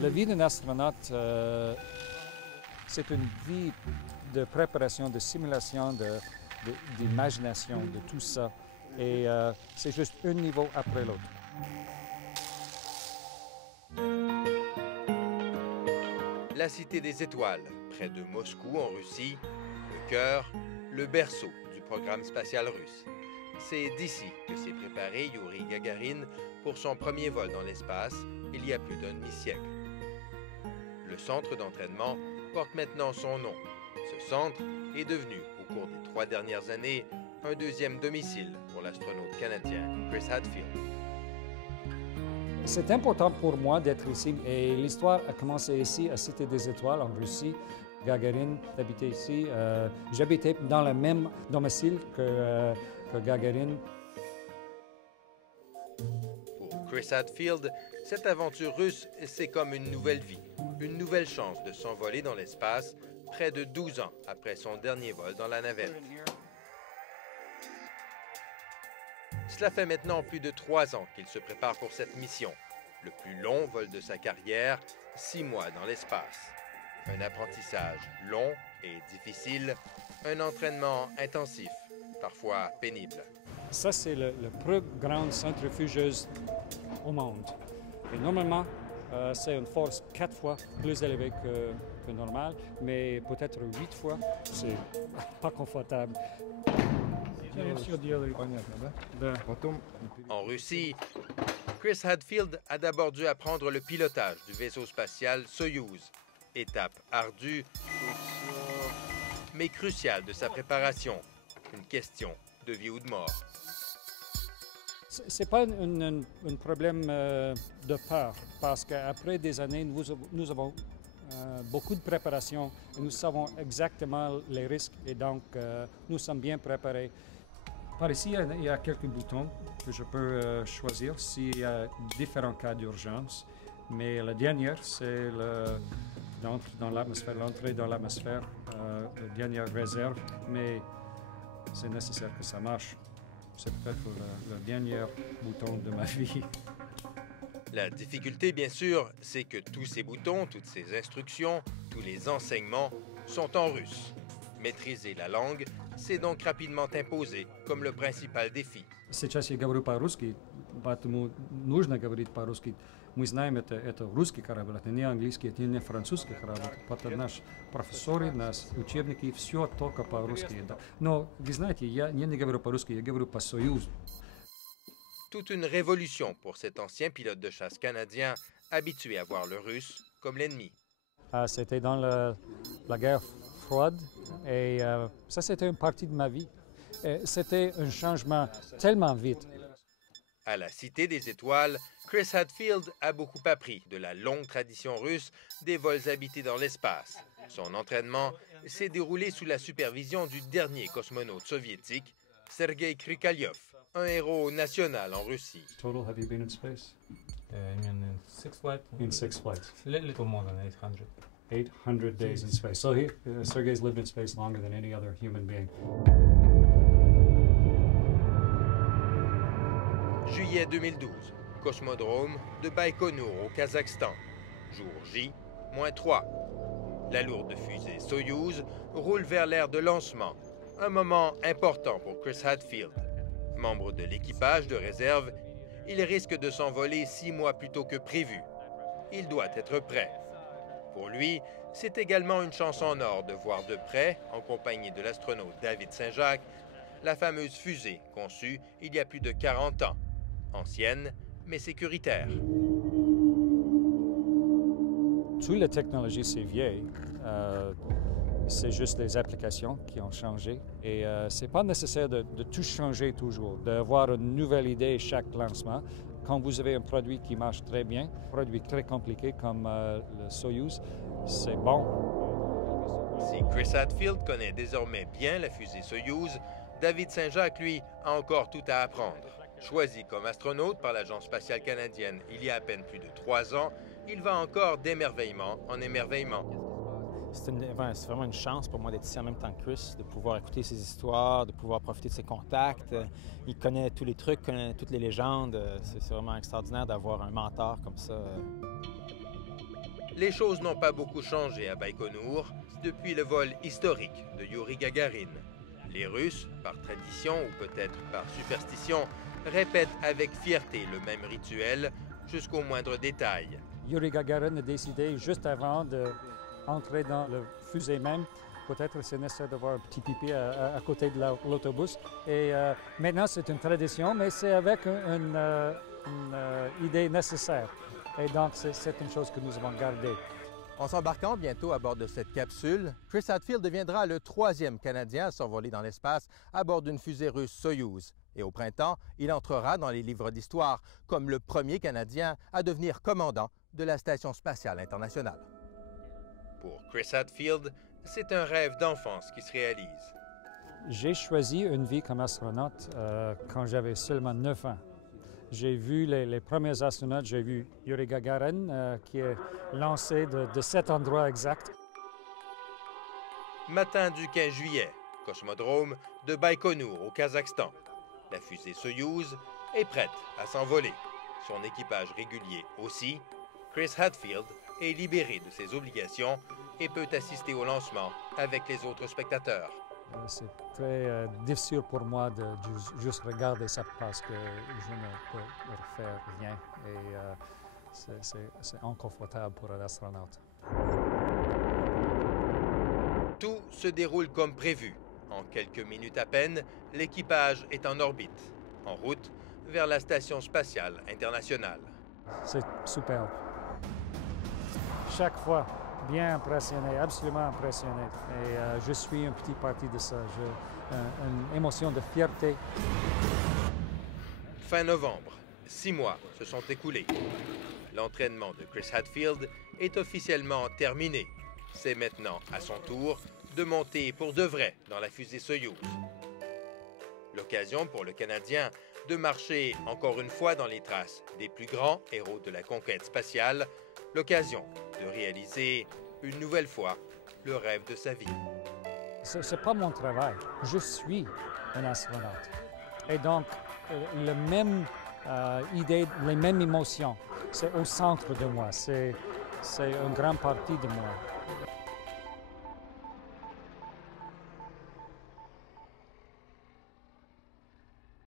La vie d'un astronaute, c'est une vie de préparation, de simulation, d'imagination, de tout ça. Et c'est juste un niveau après l'autre. La Cité des Étoiles, près de Moscou en Russie, le cœur, le berceau du programme spatial russe. C'est d'ici que s'est préparé Youri Gagarin pour son premier vol dans l'espace il y a plus d'un demi-siècle. Le centre d'entraînement porte maintenant son nom. Ce centre est devenu, au cours des 3 dernières années, un deuxième domicile pour l'astronaute canadien Chris Hadfield. C'est important pour moi d'être ici et l'histoire a commencé ici à Cité des Étoiles en Russie. Gagarin habitait ici. J'habitais dans le même domicile que Gagarin. Pour Chris Hadfield, cette aventure russe, c'est comme une nouvelle vie, une nouvelle chance de s'envoler dans l'espace près de 12 ans après son dernier vol dans la navette. Cela fait maintenant plus de 3 ans qu'il se prépare pour cette mission. Le plus long vol de sa carrière, 6 mois dans l'espace. Un apprentissage long et difficile, un entraînement intensif, parfois pénible. Ça, c'est le plus grand centrifugeuse au monde. Et normalement, c'est une force 4 fois plus élevée que normal, mais peut-être 8 fois, c'est pas confortable. En Russie, Chris Hadfield a d'abord dû apprendre le pilotage du vaisseau spatial Soyouz, étape ardue, mais cruciale de sa préparation, une question de vie ou de mort. C'est pas un problème de peur, parce qu'après des années, nous avons beaucoup de préparation et nous savons exactement les risques et donc nous sommes bien préparés. Par ici, il y a quelques boutons que je peux choisir s'il y a différents cas d'urgence, mais la dernière, c'est l'entrée dans l'atmosphère, la dernière réserve, mais c'est nécessaire que ça marche. C'est peut-être le dernier bouton de ma vie. La difficulté, bien sûr, c'est que tous ces boutons, toutes ces instructions, tous les enseignements sont en russe. Maîtriser la langue, c'est donc rapidement imposé comme le principal défi. Сейчас я говорю по-русски, поэтому нужно говорить по-русски. Мы знаем, это русский корабль, это не английский, это не французский корабль. Потому наш профессоры, наши учебники, все только по-русски. Но, вы знаете, я не говорю по-русски, я говорю по-союзу. Toute une révolution pour cet ancien pilote de chasse canadien habitué à voir le russe comme l'ennemi. C'était dans la guerre froide et ça, c'était une partie de ma vie. C'était un changement tellement vite. À la Cité des Étoiles, Chris Hadfield a beaucoup appris de la longue tradition russe des vols habités dans l'espace. Son entraînement s'est déroulé sous la supervision du dernier cosmonaute soviétique, Sergei Krikalev, un héros national en Russie. Total, have you been in space? In 6 flights. In 6 flights. Little more than 800. 800 days in space. So Sergei's lived in space longer than any other human being. Juillet 2012, cosmodrome de Baïkonour au Kazakhstan. Jour J, -3. La lourde fusée Soyouz roule vers l'aire de lancement. Un moment important pour Chris Hadfield. Membre de l'équipage de réserve, il risque de s'envoler 6 mois plus tôt que prévu. Il doit être prêt. Pour lui, c'est également une chance en or de voir de près, en compagnie de l'astronaute David Saint-Jacques, la fameuse fusée conçue il y a plus de 40 ans. Ancienne, mais sécuritaire. Toute la technologie, c'est vieille. C'est juste les applications qui ont changé. Et ce n'est pas nécessaire de tout changer toujours, d'avoir une nouvelle idée chaque lancement. Quand vous avez un produit qui marche très bien, un produit très compliqué comme le Soyouz, c'est bon. Si Chris Hadfield connaît désormais bien la fusée Soyouz, David Saint-Jacques, lui, a encore tout à apprendre. Choisi comme astronaute par l'Agence spatiale canadienne il y a à peine plus de 3 ans, il va encore d'émerveillement en émerveillement. C'est vraiment une chance pour moi d'être ici en même temps que Chris, de pouvoir écouter ses histoires, de pouvoir profiter de ses contacts. Il connaît tous les trucs, connaît toutes les légendes. C'est vraiment extraordinaire d'avoir un mentor comme ça. Les choses n'ont pas beaucoup changé à Baïkonour depuis le vol historique de Youri Gagarin. Les Russes, par tradition ou peut-être par superstition, répètent avec fierté le même rituel jusqu'au moindre détail. Youri Gagarin a décidé juste avant d'entrer dans le fusée même. Peut-être c'est nécessaire d'avoir un petit pipi à côté de l'autobus. Et maintenant, c'est une tradition, mais c'est avec une idée nécessaire. Et donc, c'est une chose que nous avons gardée. En s'embarquant bientôt à bord de cette capsule, Chris Hadfield deviendra le 3e Canadien à s'envoler dans l'espace à bord d'une fusée russe Soyouz. Et au printemps, il entrera dans les livres d'histoire comme le premier Canadien à devenir commandant de la Station spatiale internationale. Pour Chris Hadfield, c'est un rêve d'enfance qui se réalise. J'ai choisi une vie comme astronaute quand j'avais seulement 9 ans. J'ai vu les premiers astronautes, j'ai vu Youri Gagarin qui est lancé de cet endroit exact. Matin du 15 juillet, cosmodrome de Baïkonour au Kazakhstan. La fusée Soyouz est prête à s'envoler. Son équipage régulier aussi. Chris Hadfield est libéré de ses obligations et peut assister au lancement avec les autres spectateurs. C'est très difficile pour moi de juste regarder ça parce que je ne peux faire rien et c'est inconfortable pour un astronaute. Tout se déroule comme prévu. En quelques minutes à peine, l'équipage est en orbite, en route vers la Station spatiale internationale. C'est superbe. Chaque fois, bien impressionné, absolument impressionné. Et je suis une petite partie de ça. J'ai une émotion de fierté. Fin novembre, 6 mois se sont écoulés. L'entraînement de Chris Hadfield est officiellement terminé. C'est maintenant à son tour de monter pour de vrai dans la fusée Soyouz. L'occasion pour le Canadien de marcher encore une fois dans les traces des plus grands héros de la conquête spatiale, l'occasion de réaliser une nouvelle fois le rêve de sa vie. Ce n'est pas mon travail, je suis un astronaute. Et donc, la même idée, les mêmes émotions, c'est au centre de moi, c'est une grande partie de moi.